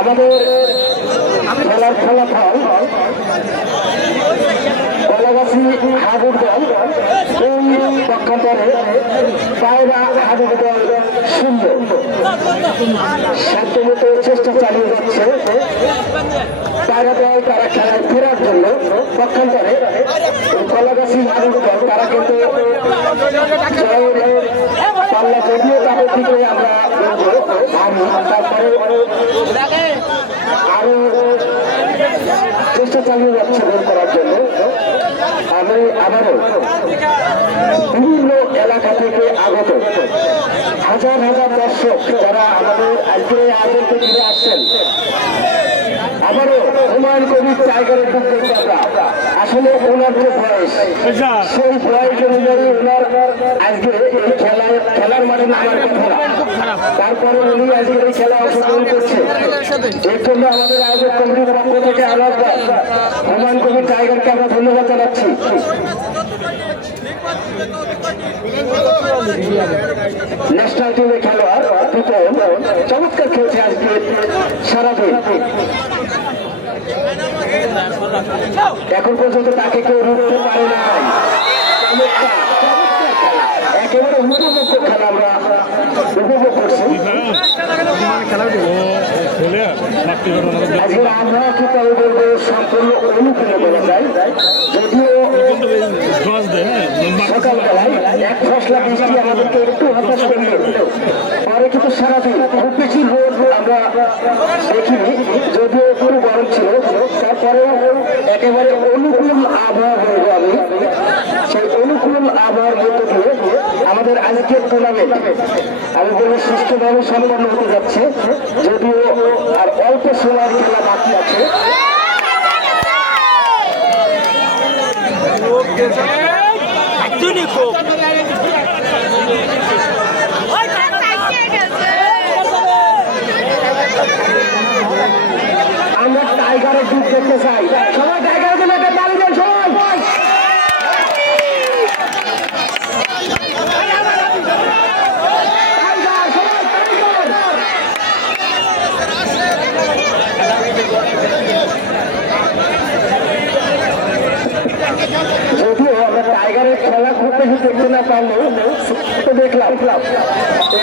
আমাদের খেলার ফলাফল কলাগাছি হাবুর দল পক্ষান্তরে পায়রা হাবুর দল 0 সাধ্যমতো চেষ্টা চালিয়ে যাচ্ছে পায়রা দল তারা খেলায় ফেরার জন্য। পক্ষান্তরে কলাগাছি হাবুর দল তারা কিন্তু পাল্লা যদিও তাদের দিকে আমরা তারপরে আরো চেষ্টা চালিয়ে যাচ্ছে গোল করার জন্য। আমি আবারও বিভিন্ন এলাকা থেকে আগত হাজার হাজার দর্শক যারা আমাদের আজকে আয়োজনকে ঘিরে আসছেন, আবারও হুমায়ুন কবির টাইগারের পক্ষে আমরা আসলে ওনার যে বয়স সেই বয়স অনুযায়ী ওনার আজকে এই খেলার মাঠে নামার কথা, তারপরে উনি আজকে এই খেলা অংশগ্রহণ করছে। এর জন্য আমাদের আয়োজক কমিটির পক্ষ থেকে আবার হুমায়ুন কবির টাইগারকে আমরা ধন্যবাদ জানাচ্ছি। ন্যাশনাল টিমের খেলোয়াড় চমৎকার খেলছে আজকে সারাদিন। এখন পর্যন্ত তাকে কেউ রুখতে পারে না। একেবারে উপভোগ্য খেলা আমরা উপভোগ করছি। আজকে আমরা কিন্তু আমি বলবো সম্পূর্ণ অনুকূলে বলা যায়, যদিও সকালবেলায় এক ফসলা বৃষ্টি আমাদেরকে একটু হতাশ করল, পরে কিন্তু সারাদিন খুব বেশি রোদ আমরা দেখিনি, যদিও একটু গরম ছিল, তারপরেও একেবারে অনুকূল আবহাওয়া হয়ে যাবে। সেই অনুকূল আবহাওয়ার মধ্যে দিয়ে আমাদের আজকের টুর্নামেন্ট আমি বলবো সুস্থভাবে সম্পন্ন হতে যাচ্ছে, যদিও আর অল্প সময়ের খেলা বাকি আছে। আমরা টাইগারের যুদ্ধ দেখতে চাই, সবাই টাইগারের জন্য একটা তালি দেন সবাই। যদিও আমরা টাইগারের খেলা খুব বেশি দেখতে না পারলেও তো দেখলাম,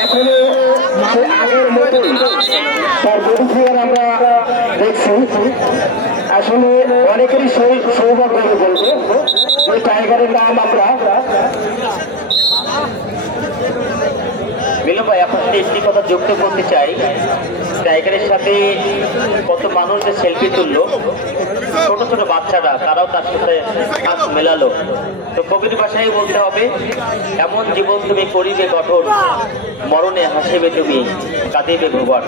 এখনো আগের মতোই তার বডি ফিগার আমরা দেখছি। আসলে অনেকেরই সৌভাগ্য বলবো যে টাইগারের নাম আমরা মিলন ভাই আপনার সাথে একটি কথা যুক্ত করতে চাই। টাইগারের সাথে কত মানুষ যে সেলফি তুললো, ছোট ছোট বাচ্চারা তারাও তার সাথে হাত মেলালো। তো কবির ভাষায় বলতে হবে, এমন জীবন তুমি করিবে গঠন, মরণে হাসিবে তুমি কাঁদিবে ভুবন।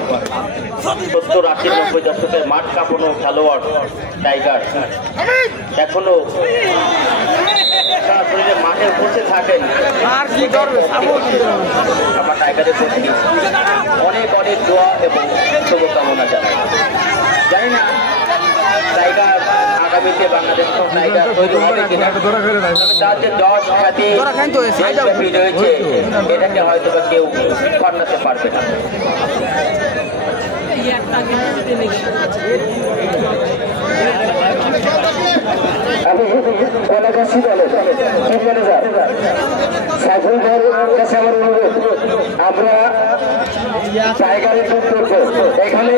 70-80-90 দশকের মাঠ কাঁপানো খেলোয়াড় টাইগার এখনো সারা শরীরে মাঠে বসে থাকেন। আমার টাইগারের প্রতি অনেক অনেক দোয়া এবং শুভকামনা জানাই। জানি না টাইগার আগামীতে বাংলাদেশ টাইগার তৈরি হবে কিনা, তার যে 10 খ্যাতি রয়েছে এটাকে হয়তো বা কেউ পাল্টাতে পারবে না। আমি কলাগাছি দলের টিম ম্যানেজার সাইফুল ভাইয়ের কাছে আমার অনুরোধ, আমরা টাইগারের যুদ্ধ এখানে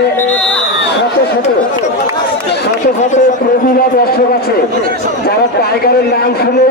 শত শত প্রবীণ দর্শক আছে যারা টাইগারের নাম শুনে